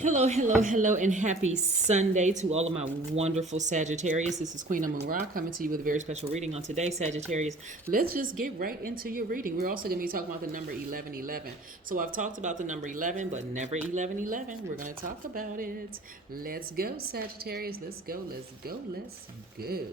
Hello, hello, hello, and happy Sunday to all of my wonderful Sagittarius. This is Queen Amun Ra coming to you with a very special reading on today, Sagittarius. Let's just get right into your reading. We're also going to be talking about the number 1111. So I've talked about the number 11, but never 1111. We're going to talk about it. Let's go, Sagittarius. Let's go, let's go, let's go.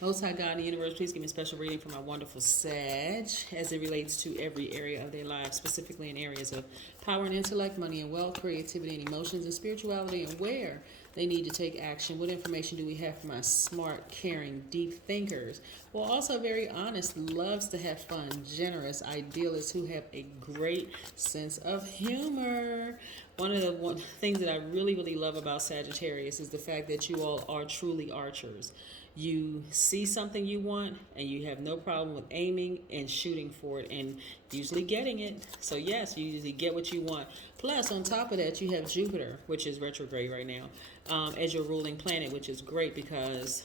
Most High God in the universe, please give me a special reading for my wonderful Sag as it relates to every area of their lives, specifically in areas of power and intellect, money and wealth, creativity and emotions, and spirituality, and where they need to take action. What information do we have for my smart, caring, deep thinkers? Well, also very honest, loves to have fun, generous, idealists who have a great sense of humor. One of the things that I really, really love about Sagittarius is the fact that you all are truly archers. You see something you want and you have no problem with aiming and shooting for it and usually getting it. So yes, you usually get what you want. Plus, on top of that, you have Jupiter, which is retrograde right now, as your ruling planet, which is great because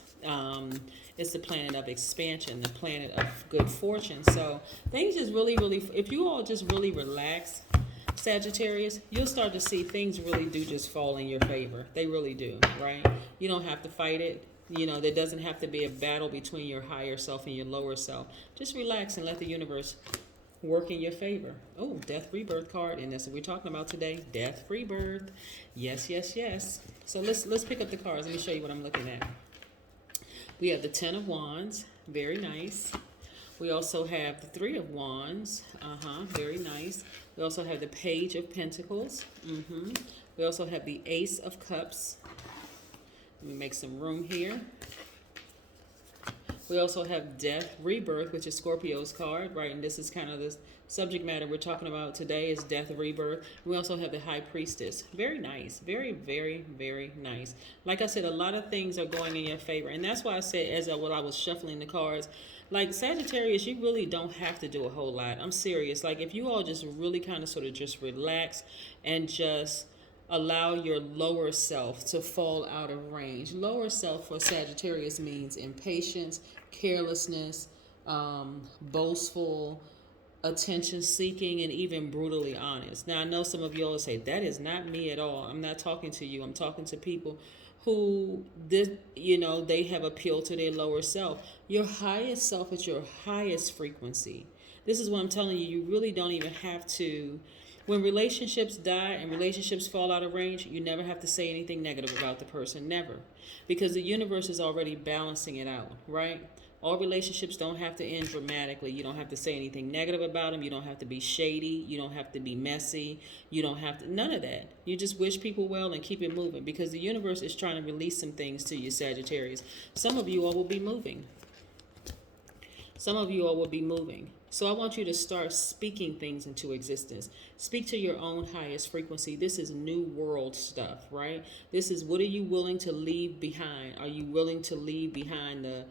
it's the planet of expansion, the planet of good fortune. So things just really, really, if you all just really relax, Sagittarius, you'll start to see things really do just fall in your favor. They really do, right? You don't have to fight it. You know, there doesn't have to be a battle between your higher self and your lower self. Just relax and let the universe work in your favor. Oh, death rebirth card, and that's what we're talking about today. Death rebirth. Yes, yes, yes. So let's pick up the cards. Let me show you what I'm looking at. We have the 10 of Wands, very nice. We also have the 3 of Wands, very nice. We also have the Page of Pentacles. We also have the Ace of Cups. Let me make some room here. We also have Death Rebirth, which is Scorpio's card, right? And this is kind of the subject matter we're talking about today is Death Rebirth. We also have the High Priestess. Very nice. Very, very, very nice. Like I said, a lot of things are going in your favor. And that's why I said, while I was shuffling the cards, like Sagittarius, you really don't have to do a whole lot. I'm serious. Like if you all just really kind of sort of just relax and just allow your lower self to fall out of range. Lower self for Sagittarius means impatience, carelessness, boastful, attention seeking, and even brutally honest. Now, I know some of you all say, that is not me at all. I'm not talking to you. I'm talking to people who, they have appealed to their lower self. Your highest self is your highest frequency. This is what I'm telling you. You really don't even have to. When relationships die and relationships fall out of range, you never have to say anything negative about the person, never. Because the universe is already balancing it out, right? All relationships don't have to end dramatically. You don't have to say anything negative about them. You don't have to be shady. You don't have to be messy. You don't have to, none of that. You just wish people well and keep it moving because the universe is trying to release some things to you, Sagittarius. Some of you all will be moving. Some of you all will be moving. So I want you to start speaking things into existence. Speak to your own highest frequency. This is new world stuff, right? This is what are you willing to leave behind? Are you willing to leave behind the,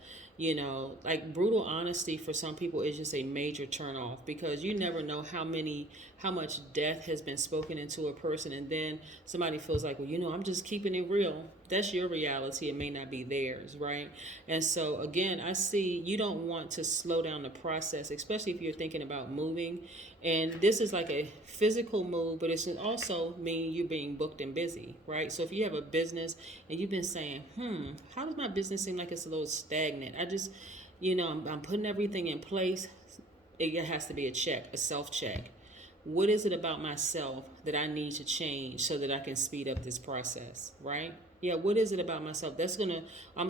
like brutal honesty for some people is just a major turn off because you never know how much death has been spoken into a person and then somebody feels like, well, I'm just keeping it real. That's your reality. It may not be theirs, right? And so again, I see you don't want to slow down the process, especially if you're thinking about moving. And this is like a physical move, but it's also mean you're being booked and busy, right? So if you have a business and you've been saying, how does my business seem like it's a little stagnant? I just, I'm putting everything in place. It has to be a self-check. What is it about myself that I need to change so that I can speed up this process, right? Yeah, what is it about myself? I'm going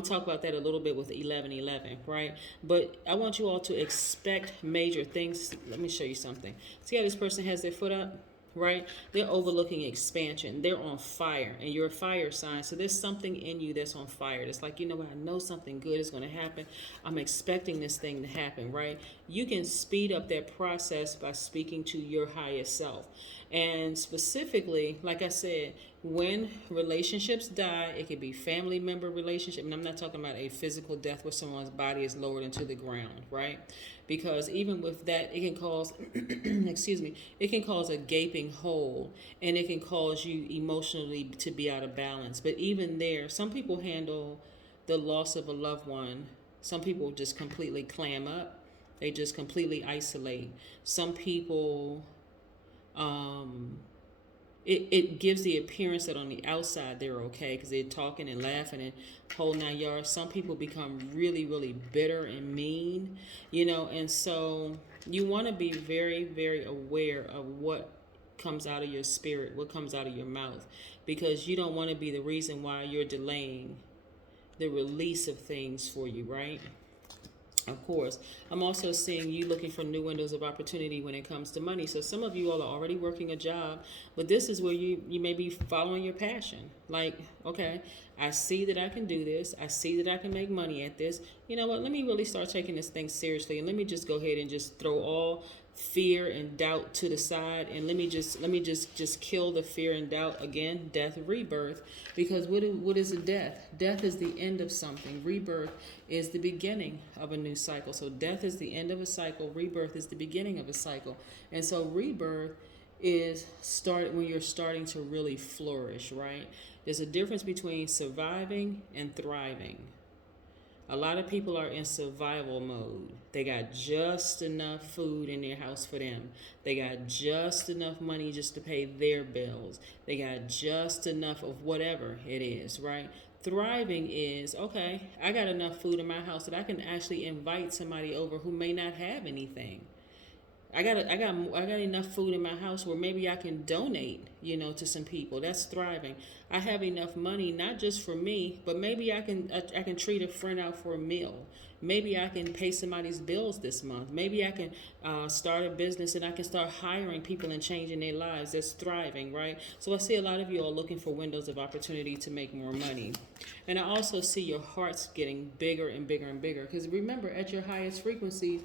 to talk about that a little bit with 1111, right? But I want you all to expect major things. Let me show you something. See how this person has their foot up? Right? They're overlooking expansion. They're on fire, and you're a fire sign. So there's something in you that's on fire. It's like, what? I know something good is going to happen. I'm expecting this thing to happen, right? You can speed up that process by speaking to your highest self. And specifically, like I said, when relationships die, it could be family member relationship. And I'm not talking about a physical death where someone's body is lowered into the ground, right? Because even with that, it can cause, it can cause a gaping hole and it can cause you emotionally to be out of balance. But even there, some people handle the loss of a loved one. Some people just completely clam up. They just completely isolate. Some people, it gives the appearance that on the outside they're okay because they're talking and laughing and whole 9 yards. Some people become really, really bitter and mean, and so you want to be very, very aware of what comes out of your spirit, what comes out of your mouth, because you don't want to be the reason why you're delaying the release of things for you, right? Of course, I'm also seeing you looking for new windows of opportunity when it comes to money. So some of you all are already working a job, but this is where you may be following your passion. Like, okay, I see that I can do this. I see that I can make money at this. You know what? Let me really start taking this thing seriously, and let me just go ahead and just throw all fear and doubt to the side, and let me just kill the fear and doubt. Again, death, rebirth, because what is a death is the end of something. Rebirth is the beginning of a new cycle. So death is the end of a cycle, rebirth is the beginning of a cycle. And so rebirth is start when you're starting to really flourish, right? There's a difference between surviving and thriving. A lot of people are in survival mode. They got just enough food in their house for them. They got just enough money just to pay their bills. They got just enough of whatever it is, right? Thriving is, okay, I got enough food in my house that I can actually invite somebody over who may not have anything. I got enough food in my house where maybe I can donate, to some people. That's thriving. I have enough money not just for me, but maybe I can treat a friend out for a meal. Maybe I can pay somebody's bills this month. Maybe I can start a business and I can start hiring people and changing their lives. That's thriving, right? So I see a lot of you are looking for windows of opportunity to make more money. And I also see your hearts getting bigger and bigger and bigger. Because remember, at your highest frequencies,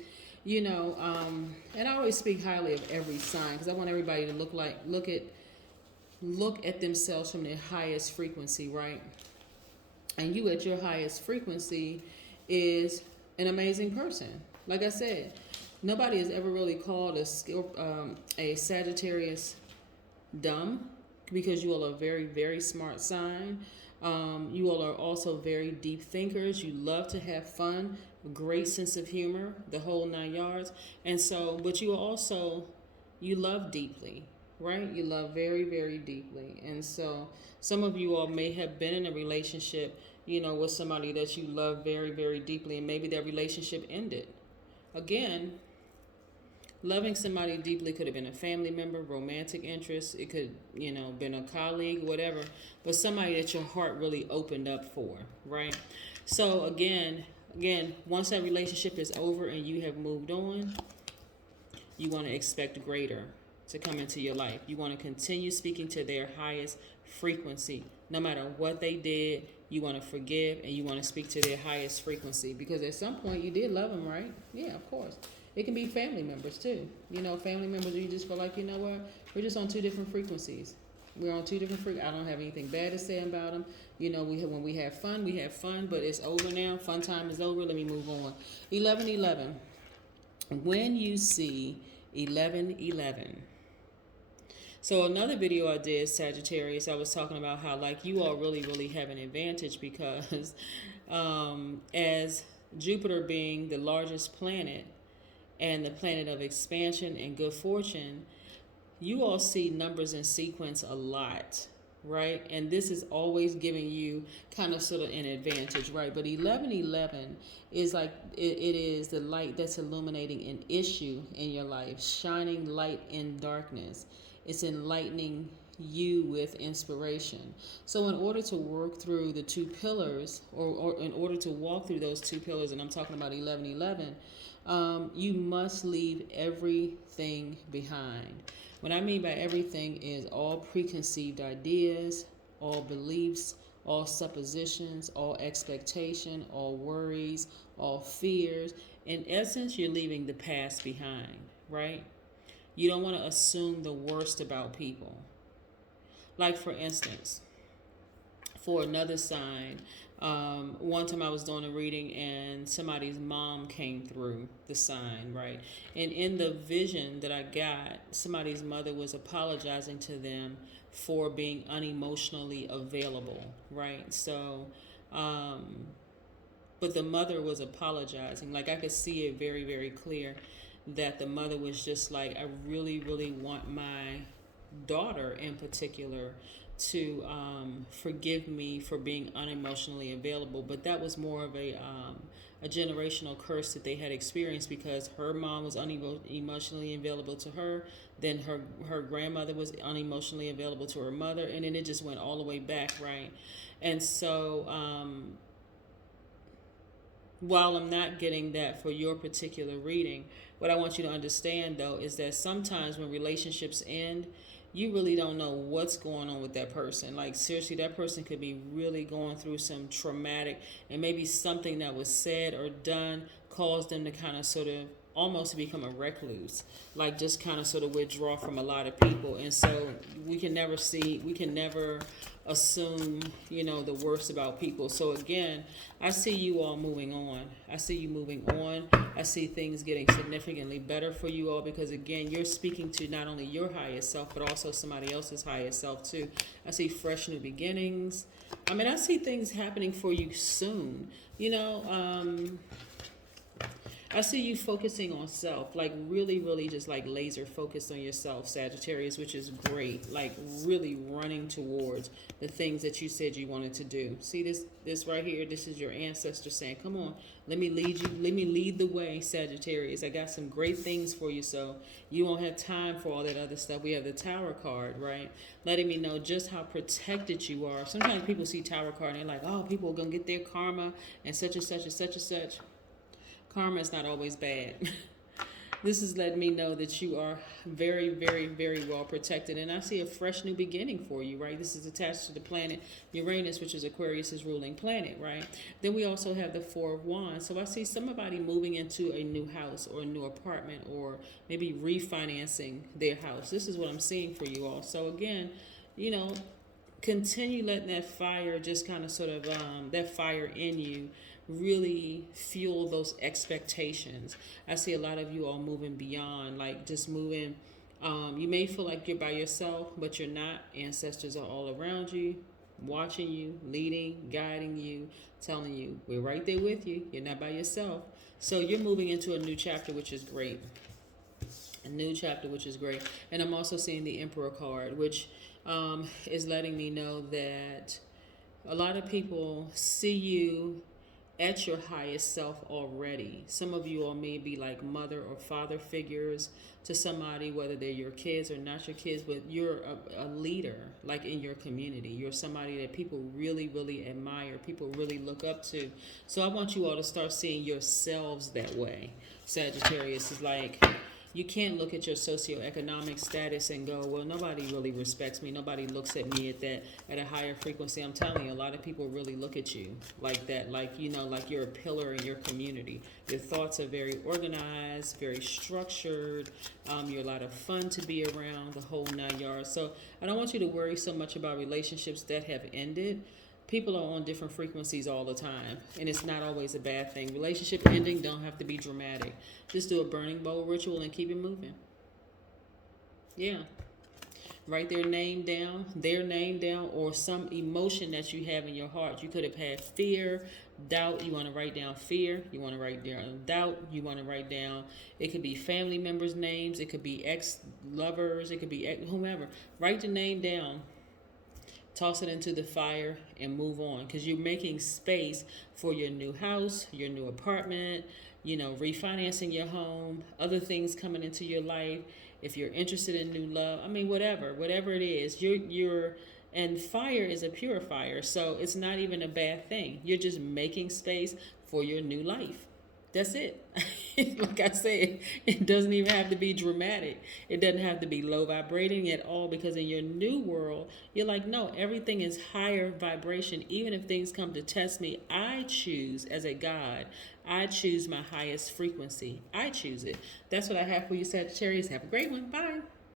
and I always speak highly of every sign because I want everybody to look at themselves from their highest frequency, right? And you at your highest frequency is an amazing person. Like I said, nobody has ever really called a Sagittarius dumb because you all are very, very smart sign. You all are also very deep thinkers. You love to have fun, a great sense of humor, the whole 9 yards. And so, but you love deeply, right? You love very, very deeply. And so some of you all may have been in a relationship, with somebody that you love very, very deeply, and maybe that relationship ended. Again, loving somebody deeply could have been a family member, romantic interest. It could, been a colleague, whatever. But somebody that your heart really opened up for, right? So again, once that relationship is over and you have moved on, you want to expect greater to come into your life. You want to continue speaking to their highest frequency. No matter what they did, you want to forgive and you want to speak to their highest frequency. Because at some point you did love them, right? Yeah, of course. It can be family members too. Family members you just feel like, what? We're just on two different frequencies. We're on two different frequencies. I don't have anything bad to say about them. When we have fun, but it's over now. Fun time is over. Let me move on. 1111. When you see 1111. So another video I did, Sagittarius, I was talking about how you all really, really have an advantage because as Jupiter being the largest planet and the planet of expansion and good fortune, you all see numbers in sequence a lot, right? And this is always giving you kind of sort of an advantage, right? But 1111 is it is the light that's illuminating an issue in your life, shining light in darkness. It's enlightening you with inspiration. So in order to work through the two pillars, or in order to walk through those two pillars, and I'm talking about 1111, you must leave everything behind. What I mean by everything is all preconceived ideas, all beliefs, all suppositions, all expectation, all worries, all fears. In essence, you're leaving the past behind, right? You don't want to assume the worst about people. Like, for instance, for another sign, one time I was doing a reading and somebody's mom came through the sign, right? And in the vision that I got, somebody's mother was apologizing to them for being unemotionally available, right? So, but the mother was apologizing. I could see it very, very clear that the mother was just like, I really, really want my daughter in particular to forgive me for being unemotionally available, but that was more of a generational curse that they had experienced because her mom was unemotionally available to her, then her grandmother was unemotionally available to her mother, and then it just went all the way back, right? And so while I'm not getting that for your particular reading, what I want you to understand though is that sometimes when relationships end, you really don't know what's going on with that person. Like, seriously, that person could be really going through some traumatic, and maybe something that was said or done caused them to kind of sort of almost become a recluse, like just kind of sort of withdraw from a lot of people. And so we can never assume, the worst about people. So again, I see you all moving on. I see you moving on. I see things getting significantly better for you all because again, you're speaking to not only your highest self, but also somebody else's highest self too. I see fresh new beginnings. I see things happening for you soon. I see you focusing on self, like really, really just like laser focused on yourself, Sagittarius, which is great. Like really running towards the things that you said you wanted to do. See this right here? This is your ancestor saying, come on, let me lead you. Let me lead the way, Sagittarius. I got some great things for you, so you won't have time for all that other stuff. We have the Tower card, right? Letting me know just how protected you are. Sometimes people see Tower card and they're like, oh, people are going to get their karma and such and such and such and such. Karma is not always bad. This is letting me know that you are very, very, very well protected. And I see a fresh new beginning for you, right? This is attached to the planet Uranus, which is Aquarius's ruling planet, right? Then we also have the Four of Wands. So I see somebody moving into a new house or a new apartment or maybe refinancing their house. This is what I'm seeing for you all. So again, continue letting that fire just kind of sort of, that fire in you really fuel those expectations. I see a lot of you all moving beyond, like just moving. You may feel like you're by yourself, but you're not. Ancestors are all around you, watching you, leading, guiding you, telling you, we're right there with you. You're not by yourself. So you're moving into a new chapter, which is great. A new chapter, which is great. And I'm also seeing the Emperor card, which is letting me know that a lot of people see you at your highest self already. Some of you all may be like mother or father figures to somebody, whether they're your kids or not your kids, but you're a leader, like in your community. You're somebody that people really, really admire, people really look up to. So I want you all to start seeing yourselves that way. Sagittarius is like, you can't look at your socioeconomic status and go, well, nobody really respects me. Nobody looks at me at a higher frequency. I'm telling you, a lot of people really look at you like that, like you're a pillar in your community. Your thoughts are very organized, very structured. You're a lot of fun to be around, the whole 9 yards. So I don't want you to worry so much about relationships that have ended. People are on different frequencies all the time, and it's not always a bad thing. Relationship ending don't have to be dramatic. Just do a burning bowl ritual and keep it moving. Yeah. Write their name down, or some emotion that you have in your heart. You could have had fear, doubt. You want to write down fear. You want to write down doubt. You want to write down, it could be family members' names. It could be ex-lovers. It could be whomever. Write the name down. Toss it into the fire and move on, because you're making space for your new house, your new apartment, refinancing your home, other things coming into your life. If you're interested in new love, whatever it is, and fire is a purifier. So it's not even a bad thing. You're just making space for your new life. That's it. Like I said, it doesn't even have to be dramatic. It doesn't have to be low vibrating at all, because in your new world, you're like, no, everything is higher vibration. Even if things come to test me, I choose as a God. I choose my highest frequency. I choose it. That's what I have for you, Sagittarius. Have a great one. Bye.